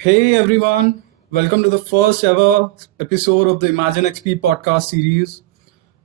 Hey everyone, welcome to the first ever episode of the ImaginXP podcast series.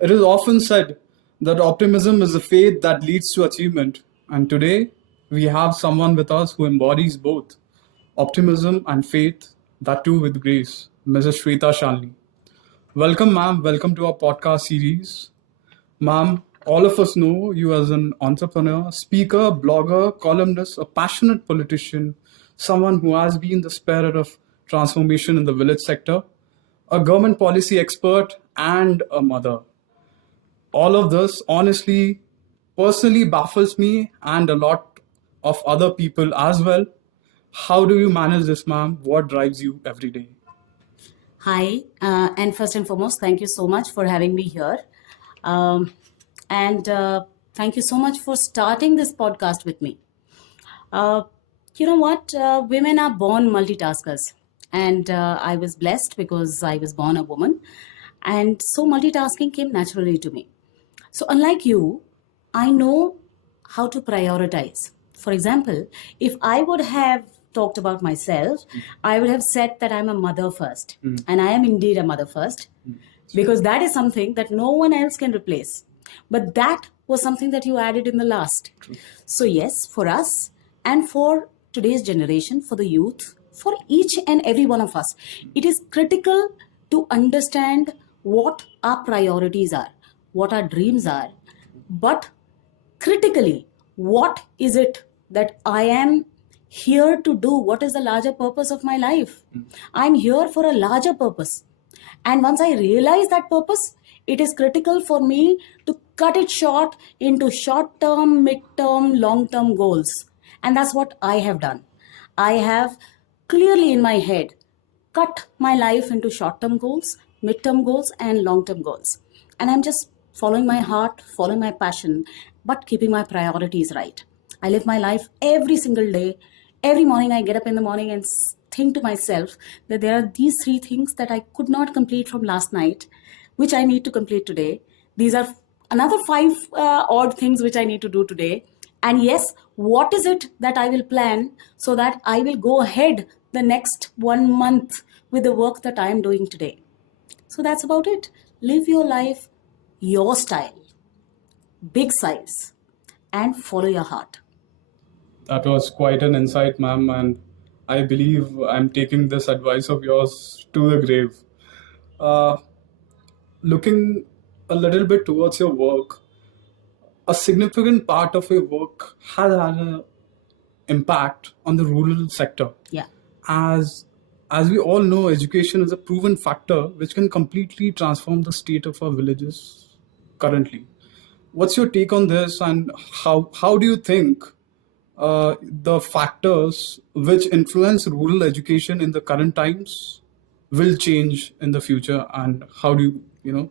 It is often said that optimism is the faith that leads to achievement, and today we have someone with us who embodies both optimism and faith, that too with grace, Mrs. Shweta Shalini. Welcome, ma'am. Welcome to our podcast series. Ma'am, all of us know you as an entrepreneur, speaker, blogger, columnist, a passionate politician, someone who has been the spirit of transformation in the village sector, a government policy expert, and a mother. All of this, honestly, personally baffles me and a lot of other people as well. How do you manage this, ma'am? What drives you every day? Hi, and first and foremost, thank you so much for having me here. Um, and thank you so much for starting this podcast with me. Uh, you know what? Women are born multitaskers, and I was blessed because I was born a woman. And so multitasking came naturally to me. So, unlike you, I know how to prioritize. For example, if I would have talked about myself, I would have said that I'm a mother first. And I am indeed a mother first because that is something that no one else can replace. But that was something that you added in the last. So, yes, for us and for today's generation, for the youth, for each and every one of us, it is critical to understand what our priorities are, what our dreams are, but critically, what is it that I am here to do? What is the larger purpose of my life? I'm here for a larger purpose. And once I realize that purpose, it is critical for me to cut it short into short term, mid term, long term goals. And that's what I have done. I have clearly in my head cut my life into short term goals, mid term goals, and long term goals. And I'm just following my heart, following my passion, but keeping my priorities right. I live my life every single day. Every morning, I get up in the morning and think to myself that there are these three things that I could not complete from last night, which I need to complete today. These are another five odd things which I need to do today. And yes, what is it that I will plan so that I will go ahead the next 1 month with the work that I am doing today? So that's about it. Live your life, your style, big size, and follow your heart. That was quite an insight, ma'am, and I believe I'm taking this advice of yours to the grave. Uh, Looking a little bit towards your work, a significant part of your work has had an impact on the rural sector. Yeah. As as we all know, education is a proven factor which can completely transform the state of our villages currently. What's your take on this, and how do you think the factors which influence rural education in the current times will change in the future, and how do you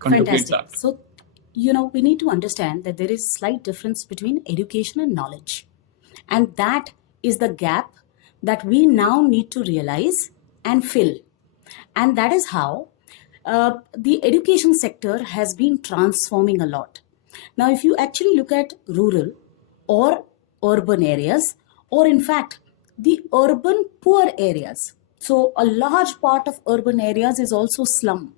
contemplate Fantastic. that? So, we need to understand that there is slight difference between education and knowledge. And that is the gap that we now need to realize and fill. And that is how the education sector has been transforming a lot. Now, if you actually look at rural or urban areas, or in fact, the urban poor areas, so a large part of urban areas is also slum.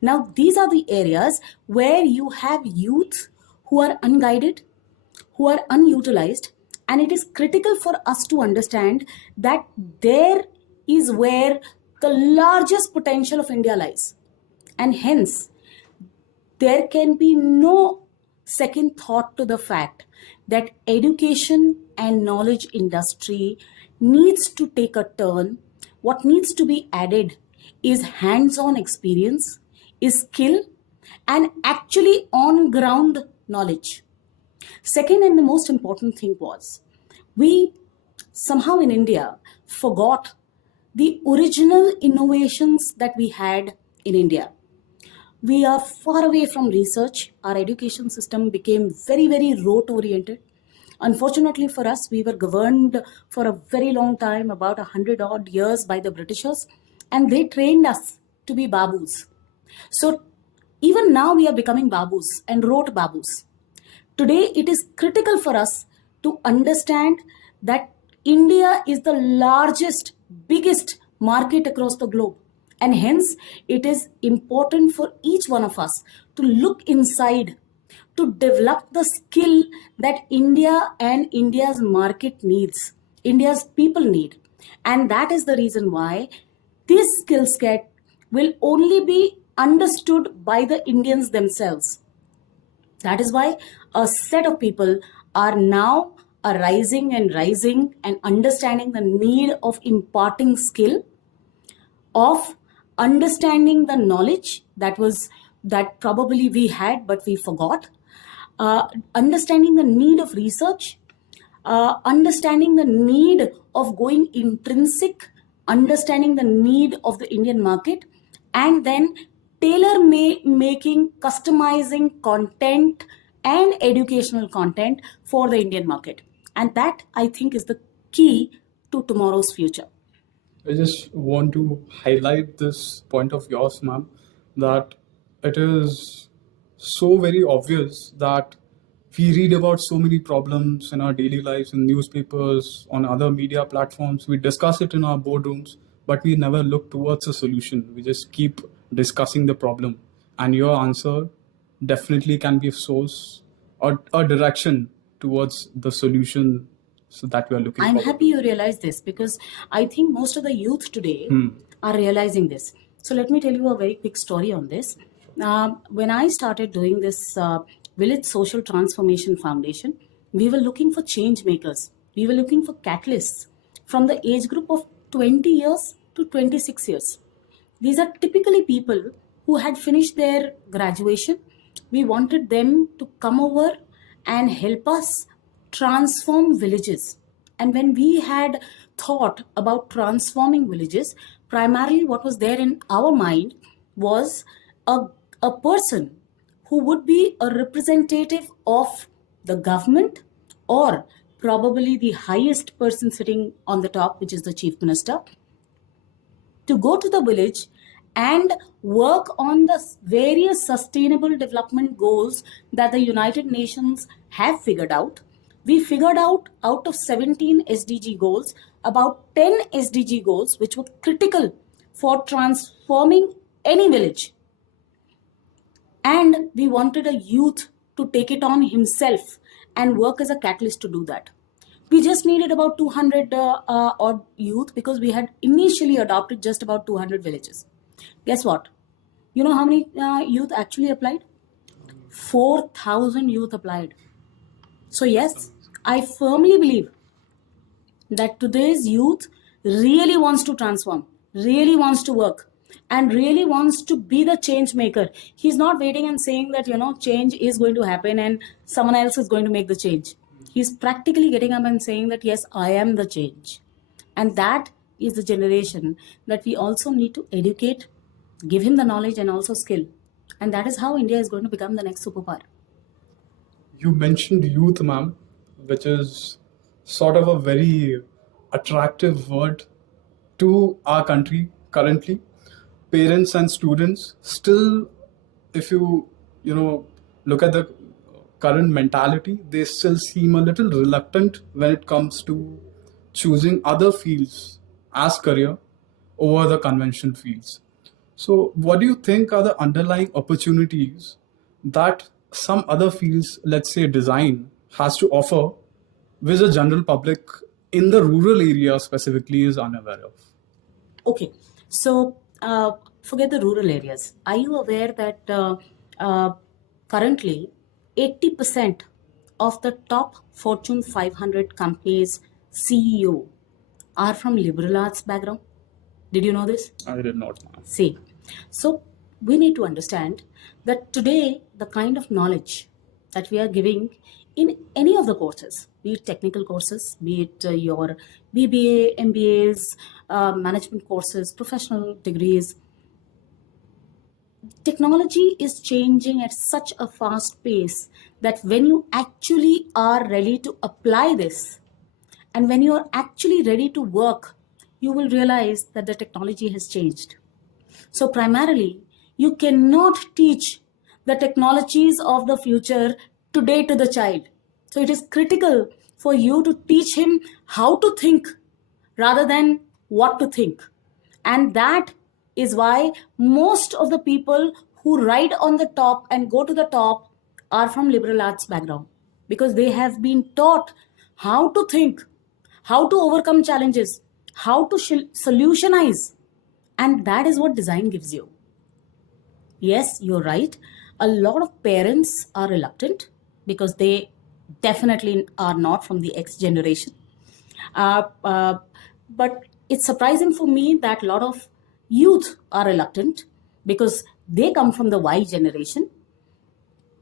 Now, these are the areas where you have youth who are unguided, who are unutilized, and it is critical for us to understand that there is where the largest potential of India lies. And hence, there can be no second thought to the fact that education and knowledge industry needs to take a turn. What needs to be added is hands-on experience, is skill, and actually on ground knowledge. Second, and the most important thing was, we somehow in India forgot the original innovations that we had in India. We are far away from research. Our education system became very, very rote oriented. Unfortunately for us, we were governed for a very long time, about 100 odd years, by the Britishers, and they trained us to be babus. So even now we are becoming babus and rote babus. Today, it is critical for us to understand that India is the largest, biggest market across the globe. And hence, it is important for each one of us to look inside, to develop the skill that India and India's market needs, India's people need. And that is the reason why this skill set will only be understood by the Indians themselves. That is why a set of people are now arising and rising and understanding the need of imparting skill, of understanding the knowledge that probably we had but we forgot, understanding the need of research, understanding the need of going intrinsic, understanding the need of the Indian market, and then making, customizing content and educational content for the Indian market. And that, I think, is the key to tomorrow's future. I just want to highlight this point of yours, ma'am, that it is so very obvious that we read about so many problems in our daily lives in newspapers, on other media platforms. We discuss it in our boardrooms, but we never look towards a solution. We just keep discussing the problem. And your answer definitely can be a source or a direction towards the solution so that we are looking I'm forward happy to. you realize this, because I think most of the youth today are realizing this. So let me tell you a very quick story on this. When I started doing this Village Social Transformation Foundation, we were looking for change makers. We were looking for catalysts from the age group of 20 years to 26 years. These are typically people who had finished their graduation. We wanted them to come over and help us transform villages. And when we had thought about transforming villages, primarily what was there in our mind was a person who would be a representative of the government, or probably the highest person sitting on the top, which is the chief minister, to go to the village and work on the various sustainable development goals that the United Nations have figured out. We figured out of 17 SDG goals, about 10 SDG goals which were critical for transforming any village. And we wanted a youth to take it on himself and work as a catalyst to do that. We just needed about 200 odd youth, because we had initially adopted just about 200 villages. Guess what? You know how many youth actually applied? 4,000 youth applied. So yes, I firmly believe that today's youth really wants to transform, really wants to work, and really wants to be the change maker. He's not waiting and saying that, change is going to happen and someone else is going to make the change. He's practically getting up and saying that, yes, I am the change. And that is the generation that we also need to educate, give him the knowledge and also skill. And that is how India is going to become the next superpower. You mentioned youth, ma'am, which is sort of a very attractive word to our country currently. Parents and students still, if you look at the current mentality, they still seem a little reluctant when it comes to choosing other fields as career over the conventional fields. So, what do you think are the underlying opportunities that some other fields, let's say design, has to offer, which the general public in the rural area specifically is unaware of? Okay, so forget the rural areas. Are you aware that currently 80% of the top Fortune 500 companies CEO are from liberal arts background? Did you know this? I did not, ma'am. See, so we need to understand that today the kind of knowledge that we are giving in any of the courses, be it technical courses, be it your BBA, MBAs, management courses, professional degrees, technology is changing at such a fast pace that when you actually are ready to apply this, and when you are actually ready to work, you will realize that the technology has changed. So primarily, you cannot teach the technologies of the future today to the child. So it is critical for you to teach him how to think rather than what to think. And that is why most of the people who ride on the top and go to the top are from liberal arts background, because they have been taught how to think, how to overcome challenges, how to solutionize. And that is what design gives you. Yes, you're right. A lot of parents are reluctant because they definitely are not from the X generation. Uh, uh, but it's surprising for me that a lot of youth are reluctant because they come from the Y generation.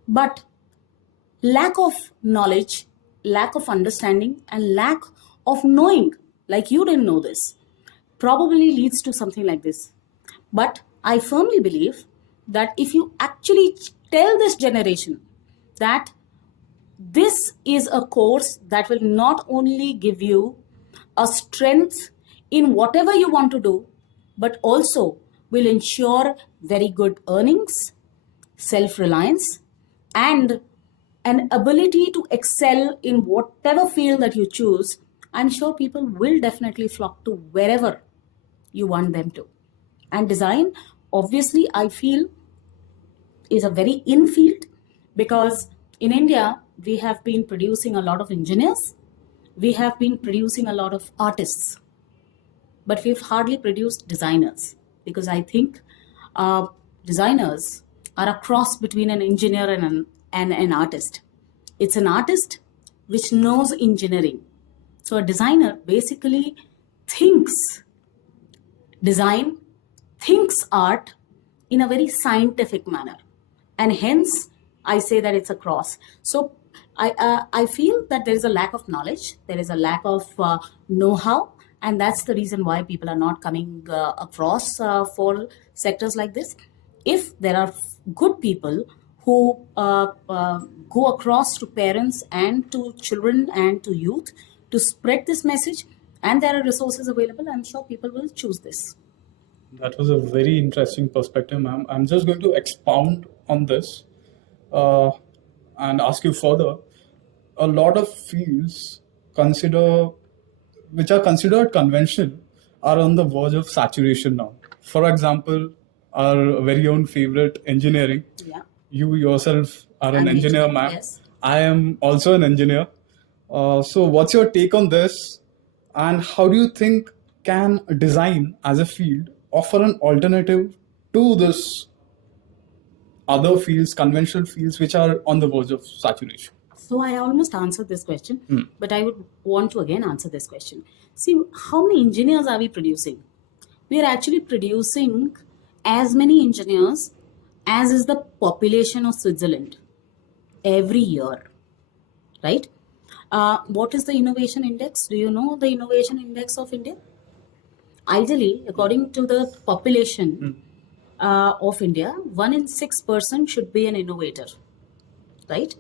But lack of knowledge, lack of understanding, and lack of knowing, like you didn't know this, probably leads to something like this. But I firmly believe that if you actually tell this generation that this is a course that will not only give you a strength in whatever you want to do, but also will ensure very good earnings, self reliance, and an ability to excel in whatever field that you choose, I'm sure people will definitely flock to wherever you want them to. And design, obviously, I feel is a very in field, because in India, we have been producing a lot of engineers, we have been producing a lot of artists, but we've hardly produced designers, because I think designers are a cross between an engineer and an artist. It's an artist which knows engineering. So a designer basically thinks design, thinks art in a very scientific manner. And hence, I say that it's a cross. So I feel that there is a lack of knowledge, there is a lack of know how, and that's the reason why people are not coming across for sectors like this. If there are good people who go across to parents and to children and to youth to spread this message, and there are resources available, I'm sure people will choose this. That was a very interesting perspective, ma'am. I'm just going to expound on this uh, and ask you further. A lot of fields consider, which are considered conventional, are on the verge of saturation now. For example, our very own favorite engineering. Yeah. You yourself are an I'm engineer, engineer, ma'am. yes. I am also an engineer. So, what's your take on this? And how do you think can design as a field offer an alternative to this other fields, conventional fields, which are on the verge of saturation? So I almost answered this question, but I would want to again answer this question. See, how many engineers are we producing? We are actually producing as many engineers as is the population of Switzerland every year, right? What is the innovation index? Do you know the innovation index of India? Ideally, according to the population of India, 1 in 6 person should be an innovator, right?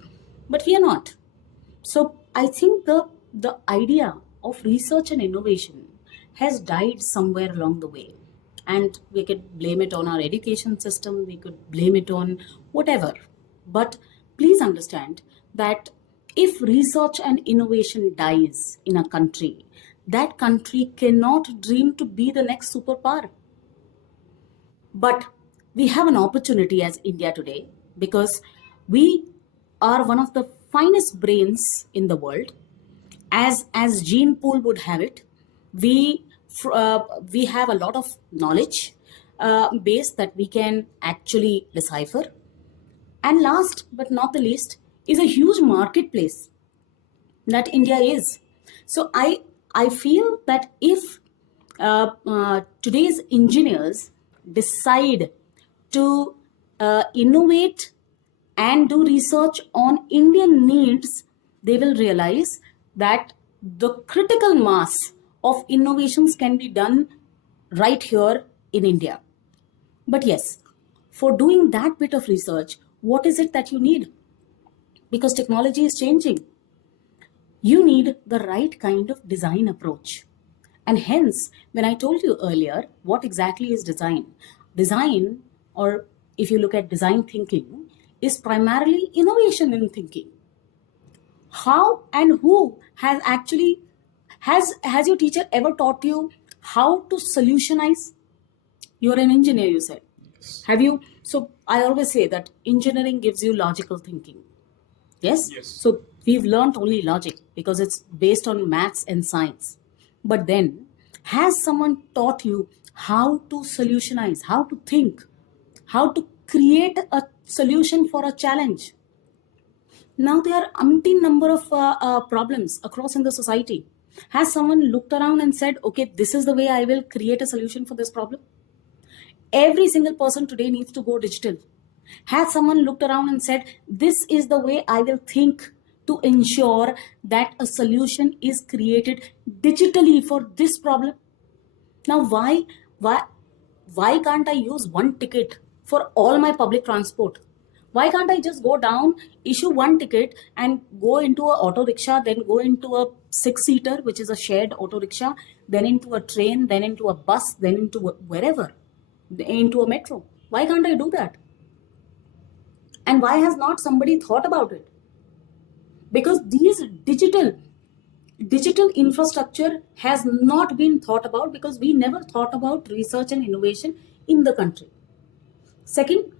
But we are not. So I think the idea of research and innovation has died somewhere along the way. And we could blame it on our education system, we could blame it on whatever. But please understand that if research and innovation dies in a country, that country cannot dream to be the next superpower. But we have an opportunity as India today, because we are one of the finest brains in the world. As Gene Pool would have it, we we have a lot of knowledge base that we can actually decipher. And last but not the least is a huge marketplace that India is. So I feel that if today's engineers decide to innovate and do research on Indian needs, they will realize that the critical mass of innovations can be done right here in India. But yes, for doing that bit of research, what is it that you need? Because technology is changing. You need the right kind of design approach. And hence, when I told you earlier, what exactly is design? Design, or if you look at design thinking, is primarily innovation in thinking. How and who has actually has your teacher ever taught you how to solutionize? You're an engineer, you said. Have you? So I always say that engineering gives you logical thinking. Yes? Yes. So we've learned only logic because it's based on maths and science. But then, has someone taught you how to solutionize, how to think, how to create a solution for a challenge? Now there are umpteen number of problems across in the society. Has someone looked around and said, okay, this is the way I will create a solution for this problem? Every single person today needs to go digital. Has someone looked around and said, this is the way I will think to ensure that a solution is created digitally for this problem? Now, why, why can't I use one ticket for all my public transport? Why can't I just go down, issue one ticket, and go into a auto rickshaw, then go into a six-seater, which is a shared auto rickshaw, then into a train, then into a bus, then into wherever, into a metro? Why can't I do that? And why has not somebody thought about it? Because these digital infrastructure has not been thought about because we never thought about research and innovation in the country. Second,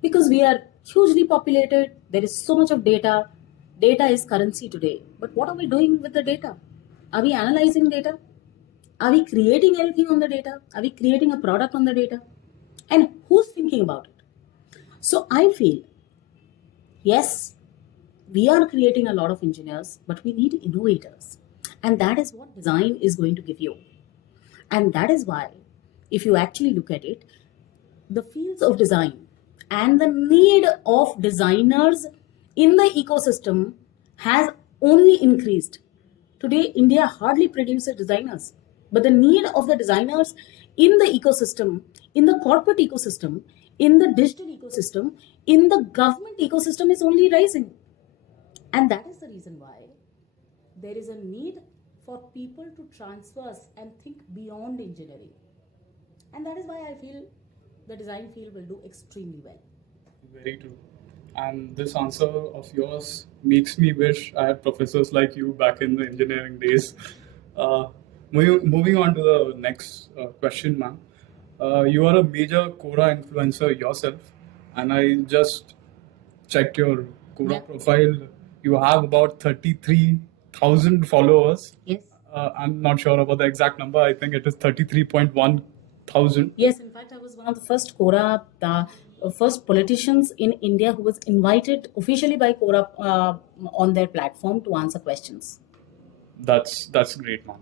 because we are hugely populated, there is so much of data. Data is currency today. But what are we doing with the data? Are we analyzing data? Are we creating anything on the data? Are we creating a product on the data? And who's thinking about it? So I feel, yes, we are creating a lot of engineers, but we need innovators. And that is what design is going to give you. And that is why, if you actually look at it, the fields of design and the need of designers in the ecosystem has only increased. Today, India hardly produces designers, but the need of the designers in the ecosystem, in the corporate ecosystem, in the digital ecosystem, in the government ecosystem is only rising. And that is the reason why there is a need for people to transverse and think beyond engineering. And that is why I feel the design field will do extremely well. Very true. And this answer of yours makes me wish I had professors like you back in the engineering days. Uh, moving on to the next question, ma'am. You are a major Quora influencer yourself, and I just checked your Quora profile. You have about 33,000 followers. Yes. I'm not sure about the exact number. I think it is 33.1 thousand. Yes, in fact, I was one of the first Quora, first politicians in India who was invited officially by Quora on their platform to answer questions. That's great, man.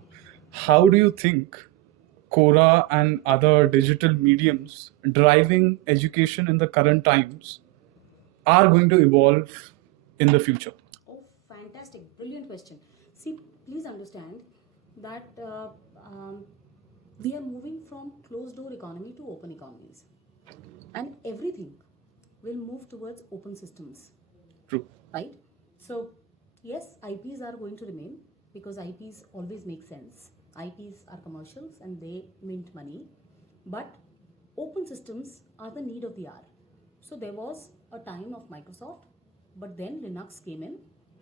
How do you think Quora and other digital mediums driving education in the current times are going to evolve in the future? Oh, fantastic. Brilliant question. See, please understand that we are moving from closed door economy to open economies. And everything will move towards open systems. True. Right? So, yes, IPs are going to remain because IPs always make sense. IPs are commercials and they mint money. But open systems are the need of the hour. So, there was a time of Microsoft, but then Linux came in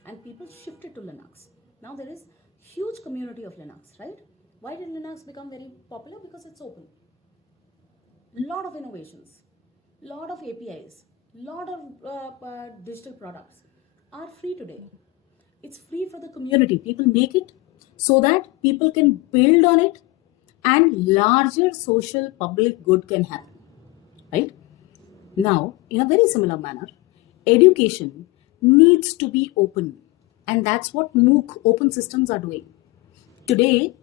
and people shifted to Linux. Now there is huge community of Linux, right? Why did Linux become very popular? Because it's open. Lot of innovations, lot of APIs, lot of digital products are free today. It's free for the community. People make it so that people can build on it and larger social public good can happen, right? Now, in a very similar manner, education needs to be open. And that's what MOOC open systems are doing. Today,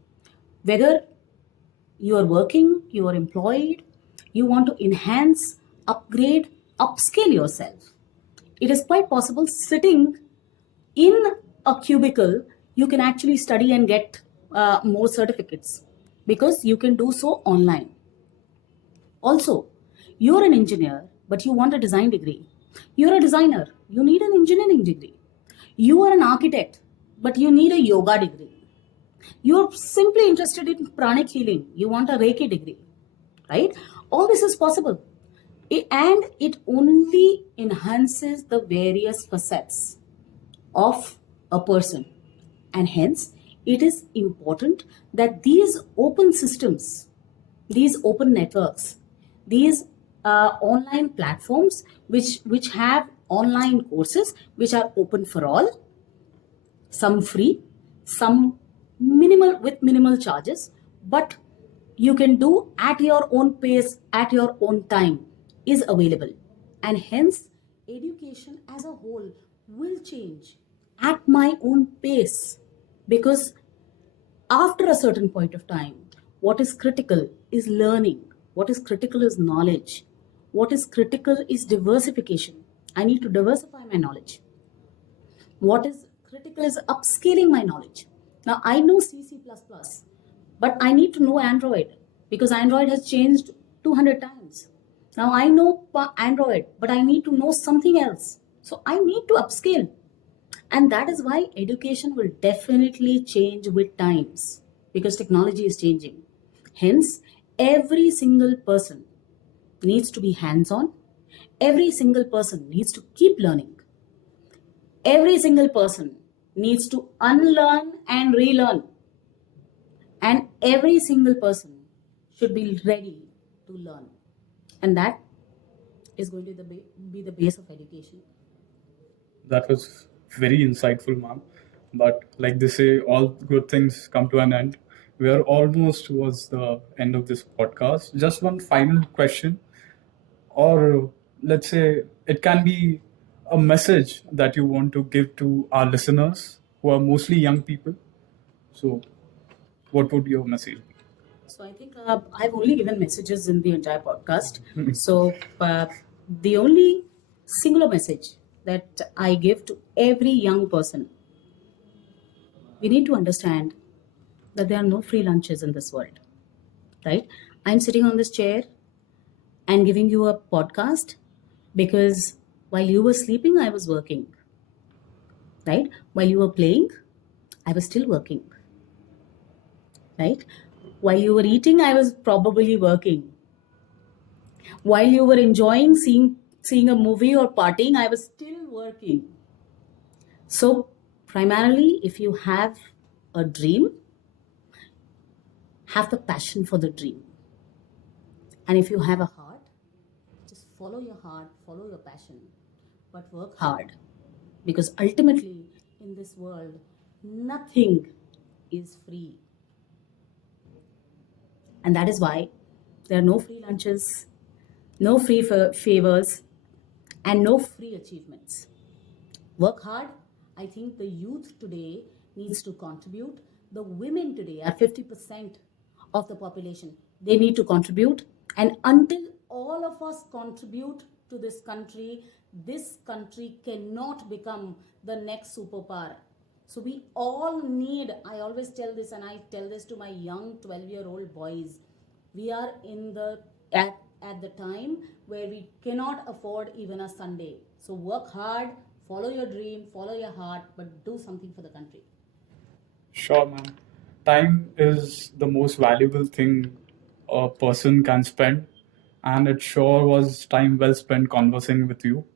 whether you are working, you are employed, you want to enhance, upgrade, upscale yourself, it is quite possible sitting in a cubicle, you can actually study and get more certificates because you can do so online. Also, you're an engineer, but you want a design degree. You're a designer, you need an engineering degree. You are an architect, but you need a yoga degree. You're simply interested in pranic healing, you want a Reiki degree, right? All this is possible. And it only enhances the various facets of a person. And hence, it is important that these open systems, these open networks, these online platforms which have online courses which are open for all, some free, some minimal with minimal charges, but you can do at your own pace, at your own time, is available. And hence, education as a whole will change at my own pace, because after a certain point of time, what is critical is learning, what is critical is knowledge, what is critical is diversification. I need to diversify my knowledge. What is critical is upscaling my knowledge. Now I know C++, but I need to know Android because Android has changed 200 times. Now I know Android, but I need to know something else. So I need to upscale. And that is why education will definitely change with times, because technology is changing. Hence, every single person needs to be hands on. Every single person needs to keep learning. Every single person needs to unlearn and relearn. And every single person should be ready to learn. And that is going to be the base of education. That was very insightful, ma'am. But like they say, all good things come to an end. We are almost towards the end of this podcast. Just one final question, or let's say it can be a message that you want to give to our listeners who are mostly young people. So, what would your message be? So I think I've only given messages in the entire podcast. So the only singular message that I give to every young person, we need to understand that there are no free lunches in this world, right? I'm sitting on this chair and giving you a podcast because while you were sleeping, I was working, right? While you were playing, I was still working, right? While you were eating, I was probably working. While you were enjoying seeing a movie or partying, I was still working. So primarily, if you have a dream, have the passion for the dream. And if you have a heart, just follow your heart, follow your passion, but work hard. Because ultimately, in this world, nothing is free. And that is why there are no free lunches, no free favors, and no free achievements. Work hard. I think the youth today needs to contribute. The women today are 50% of the population. They need to contribute. And until all of us contribute to this country cannot become the next superpower. So we all need, I always tell this, and I tell this to my young 12-year-old boys, we are at the time where we cannot afford even a Sunday. So work hard, follow your dream, follow your heart, but do something for the country. Sure, ma'am. Time is the most valuable thing a person can spend, and it sure was time well spent conversing with you.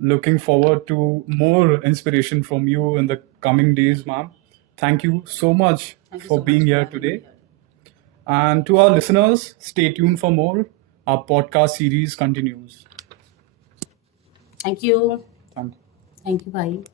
Looking forward to more inspiration from you in the coming days, ma'am. Thank you so much Thank you for so being much for here having me today. here. And to our listeners, stay tuned for more. Our podcast series continues. Thank you. Thank you. Thank you. Bye.